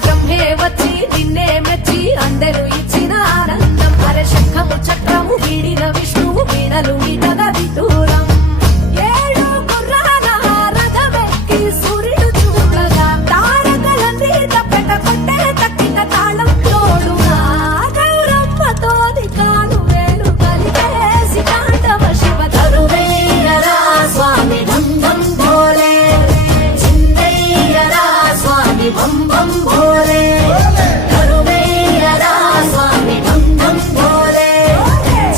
బ్రహ్మే వచ్చి నిన్నే మెచ్చి అందరూ ఇచ్చిన ఆనందం అరే శంఖము చక్రము వీడిన విష్ణువు వీణలు మీటగా విదూరం ఏడు గుర్రాల రథమెక్కి సూర్యుడు చూడగా తారకలన్నీ తప్పెట కొట్టే తక్కిన తాళం తోడుగా గౌరమ్మతోని కాలు వేలు కలిపేసి తాండవ శివ తరువేయరా స్వామి ఢం ఢం భోలే చిందయ్యరా స్వామి బం బం భోలే తరువేయరా స్వామి ఢం ఢం భోలే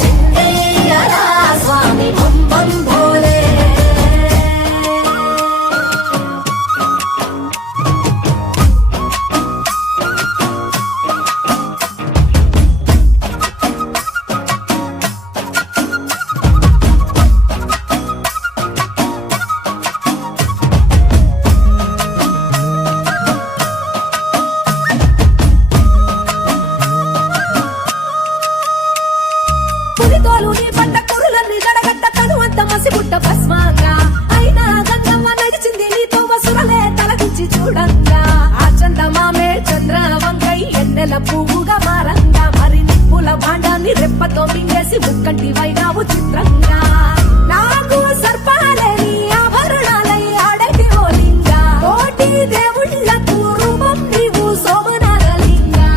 చిందయ్యరా స్వామి బం బం భోలే పులితోలు నీ పంట కురులన్నీ గడగట్ట తనువంత మసిగుడ్డ భస్మంగా అయినా గంగమ్మ నడిచింది నీతో వసురలే తలదించి చూడంగా ఆ చందమామే చంద్ర వంకై ఎన్నెల పువ్వుగా మారంగా మరి నిప్పుల భాండాన్ని రెప్పతో మింగేసి ముక్కంటి వైనావు చిత్రంగా నాకు సర్పాలే నీ ఆభరణాలై ఆడటి ఓలింగా కోటి దేవుళ్ళకు రూపం నీవు సోమనాగలింగా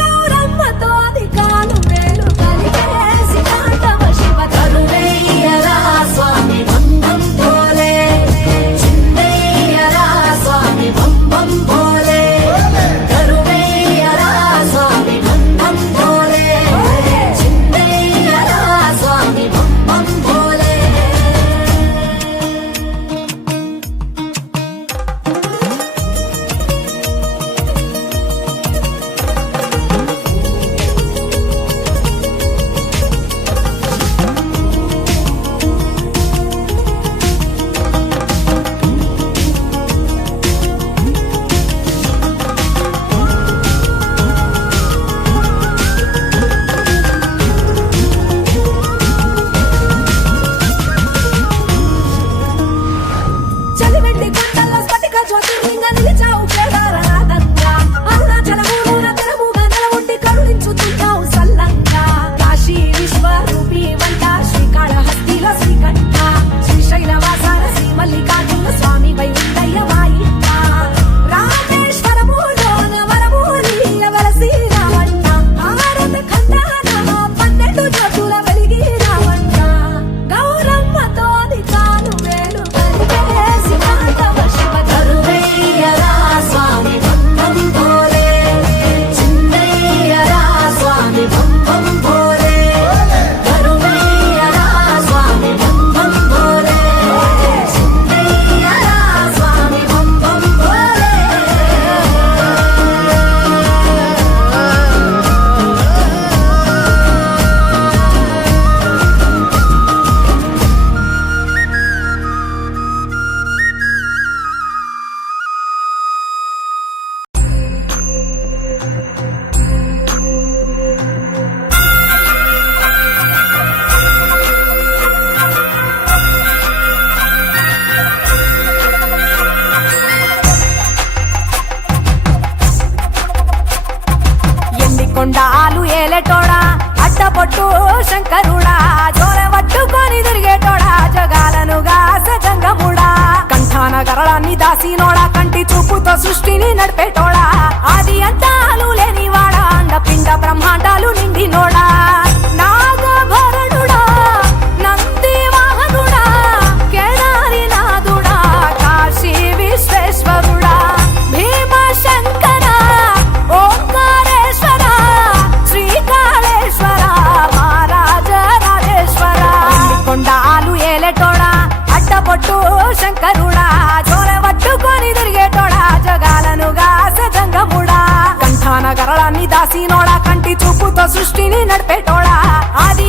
గౌరమ్మతో కాలు వేలు కలిపేసి తాండవ శివ తరువేయరా స్వామి బం బం భోలే చిందయ్యరా స్వామి బం బం భోలే తరువేయరా స్వామి బం బం భోలే చిందయ్యరా స్వామి బం బం భోలే చలివెండి కొండల్లో స్ఫటిక జ్యోతిర్లింగ నిలిచావు కేదారనాథంగా అరుణాచలమున తెరముగా నెలవుండి కరుణించుతున్నావు సల్లంగా కాశీ విశ్వరూపి వంట శ్రీకాళహస్తిలో శ్రీకంఠ శ్రీశైలవాసాన శ్రీ మల్లికార్జున స్వామి వై ఉండయ్య వాయింట రామేశ్వరములోన వరమూలియ వెలసి రావంట భారత ఖండాన 12 జ్యోతుల వెలిగి రావంట గౌరమ్మతోని కాలు వేలు కలిపేసి తాండవ శివ తరువేయరా స్వామి బం బం భోలే చిందయ్యరా స్వామి బం బం భోలే తరువేయరా స్వామి బం బం భోలే చిందయ్యరా స్వామి బం బం భోలే ఎండి కొండాలు ఏలేటోడా అడ్డపొట్టు శంకరుడా జోర పట్టుకొని తిరిగేటోడా జగాలను గాస జంగముడా కంఠాన గరళాన్ని దాసినోడా కంటి చూపుతో సృష్టిని నడిపేటోడా ఆది అంతాలు లేనివాడా అండపిండ బ్రహ్మాండాలు నిండినోడా నాగభరణుడా నంది వాహనుడా కేదారి నాథుడా కాశీ విశ్వేశ్వరుడా భీమ శంకర ఓంకారేశ్వర శ్రీకాళేశ్వర మహారాజ రాజేశ్వర కొండాలు ఏలేటోడా అడ్డపొట్టు శంకరుడా జోర పట్టుకొని తిరిగేటోడా జగాలను గాస జంగముడా కంఠాన గరళాన్ని దాసినోడా కంటి చూపుతో సృష్టిని నడిపేటోడా ఆది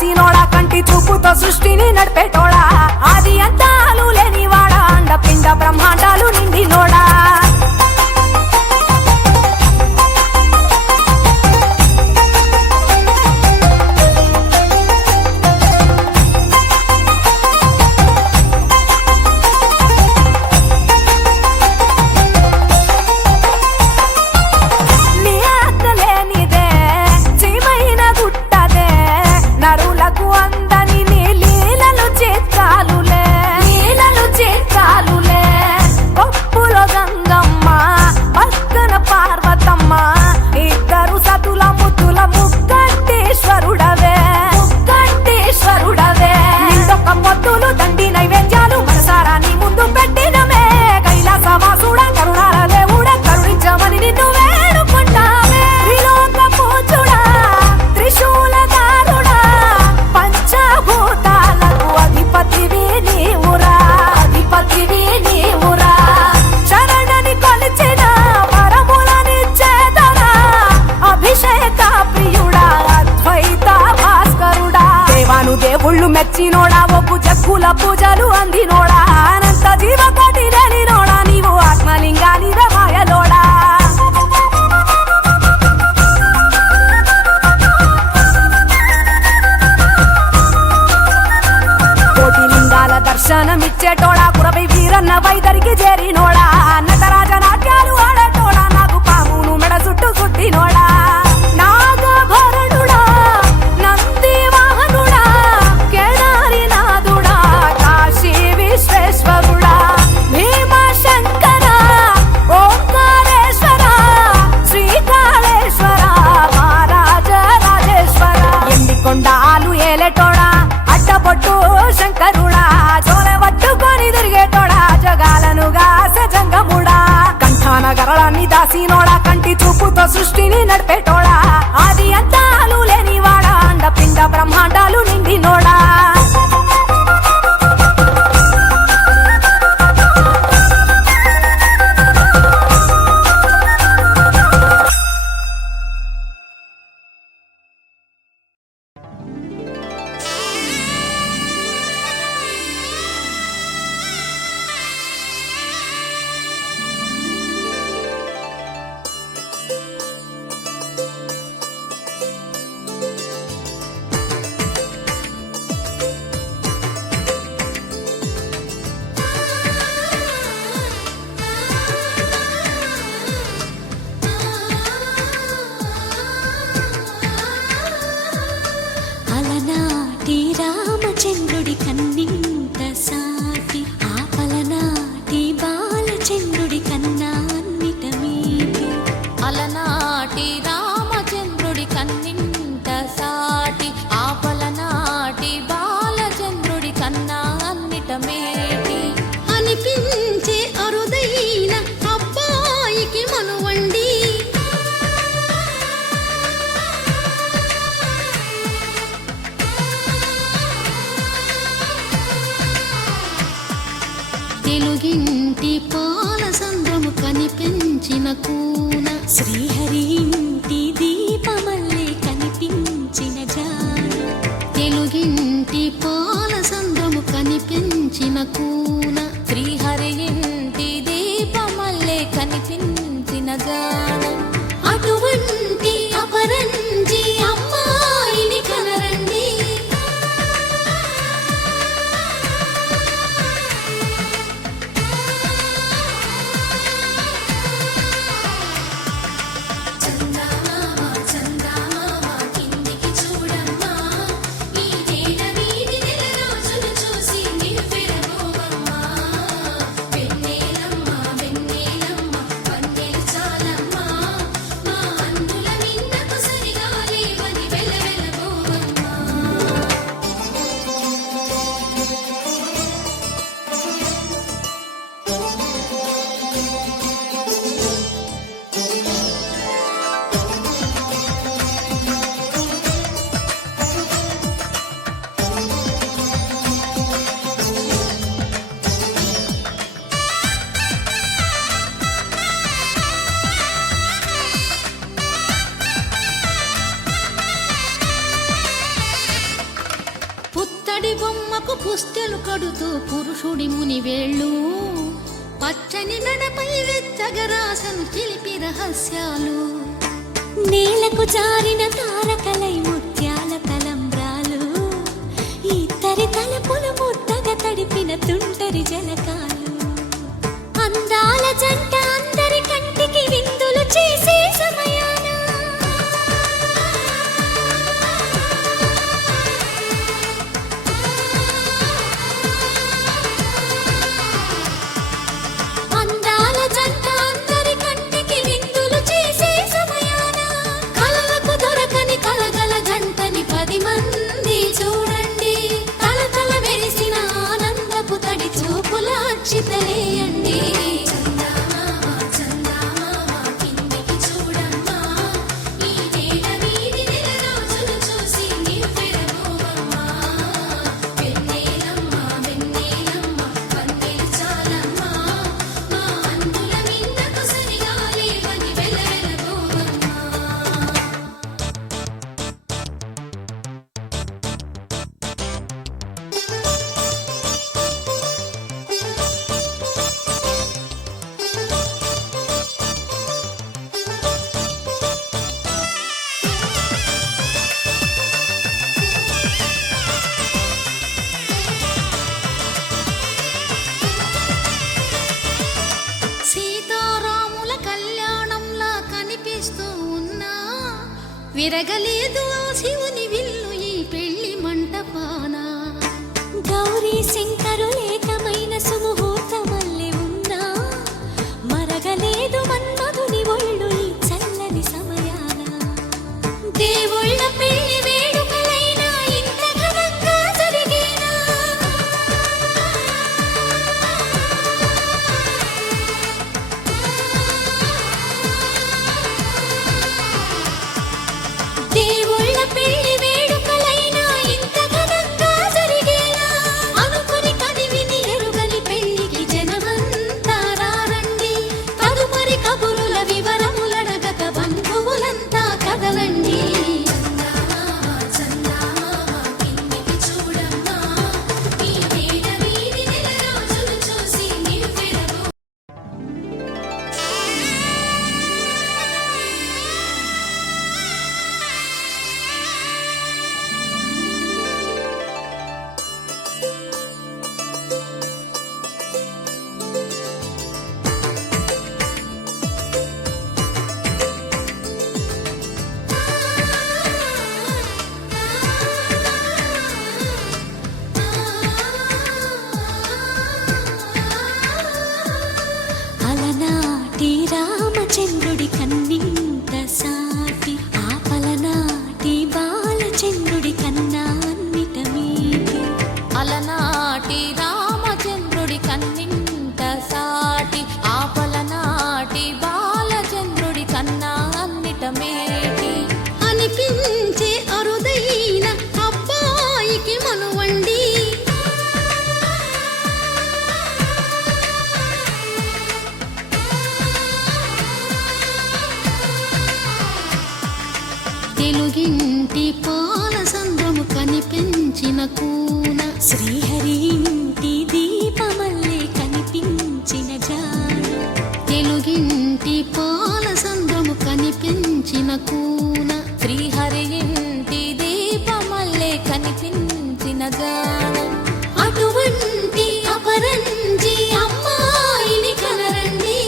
దాసినోడా కంటి చూపుతో సృష్టిని నడిపేటోడా ఆది అంతాలు లేనివాడా అండపిండ బ్రహ్మాండాలు నిండినోడా మెచ్చినోడా ఒప్పు జక్కుల పూజలు అందినోడా అనంత జీవకోటి లేనినోడా నీవు ఆత్మలింగాని రమాయలోడా కోటి లింగాల దర్శనమిచ్చేటోడా కురవై వీరన్న వైదరికి చేరినోడా నటరాజ నాట్యాలు ఆడేటోడా నాకు పామును మెడ చుట్టూ చుట్టినోడా శంకరుడా చోల పట్టుకొని తిరిగేటోడా జగాలను గాసె జంగముడా కంఠాన గరళాన్ని దాసినోడా కంటి చూపుతో సృష్టిని నడిపేటోడా ఆది అంతాలు లేనివాడా అండపిండ బ్రహ్మాండాలు నిండినోడా చంద్రుడి కన్నింత సాటి ఆపలనాటి బాలచంద్రుడి కన్నా అన్నిట మీటి అలనాటి రామచంద్రుడి కన్నింత సాటి ఆపలనాటి బాలచంద్రుడి కన్నా అన్నిట మేటి అనిపించే అరుదైన అబ్బాయికి మనువండి తెలుగింటి పాలస పుస్తెలు కడుతూ పురుషుడి ముని వేళ్ళు పచ్చని నడపై వెచ్చగరాసను చిలిపి రహస్యాలు నేలకు జారిన తారకలై ముత్యాల తలంబ్రాలు ఇద్దరి తలపులు ముద్దగా తడిపిన తుంటరి జలకాలు అందాల జంట అందరి కంటికి విందులు చేసే సమయాన అందాల జంట అందరి కంటికి విందులు చేసే సమయాన కలలకు దొరకని కలగల జంటని 10 మంది చూడండి తలతల మెరిసిన ఆనందపు తడి చూపుల అచ్చితలేయండి సీతారాముల కళ్యాణంలా కనిపిస్తూ ఉన్నా విరగలేదు ఆ శివుని విల్లు ఈ పెళ్లి మంటపాన గౌరీ శంకరు ఏకమైన సుముహూర్తమల్లె ఉన్నా మరగలేదు మన్మధుని ఒళ్ళు ఈ చల్లని సమయాన దేవుళ్ళ పెళ్లి వేడుకలైనా ఇంత ఘనంగా జరిగేనా దేవుళ్ళ పెళ్లి వేడుకలైనా ఇంత ఘనంగా జరిగేలా అనుకుని కదివిని ఎరుగని పెళ్లికి జనమంతా రారండి తదుపరి కబురుల వివరములడగక బంధువులంతా కదలండి అలనాటి రామచంద్రుడి కన్నింత సాటి ఆపలనాటి బాలచంద్రుడి కన్నా అన్నిట మీది అలనాటి రామచంద్రుడి కన్నింత సాటి ఆపలనాటి బాలచంద్రుడి కన్నా అన్నిట మేటి అనిపించే అరుదైన అబ్బాయికి మనువండి తెలుగింటి పాల సంద్రము కనిపించిన కూన శ్రీహరి ఇంటి దీపమల్లే కనిపించిన జాన తెలుగింటి పాల సంద్రము కనిపించిన కూన శ్రీహరి ఇంటి దీపమల్లే కనిపించిన జాన అటువంటి అపరంజి అమ్మాయిని కనరండి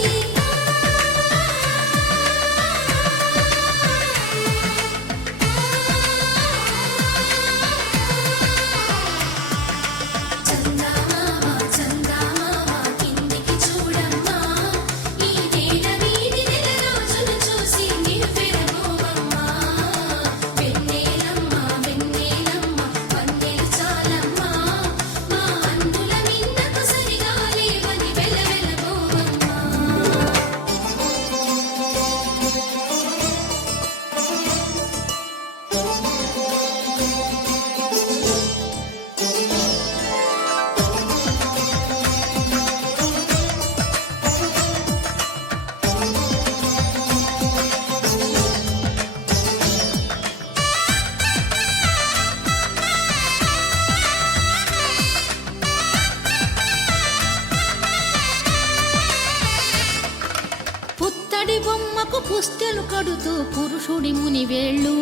పుత్తడి బొమ్మకు పుస్తెలు కడుతూ పురుషుడి మునివేళ్ళు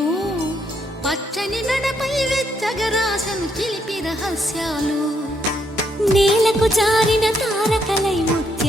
పచ్చని మెడపై వెచ్చగరాసను చిలిపి రహస్యాలు నేలకు జారిన తారకలై ముత్య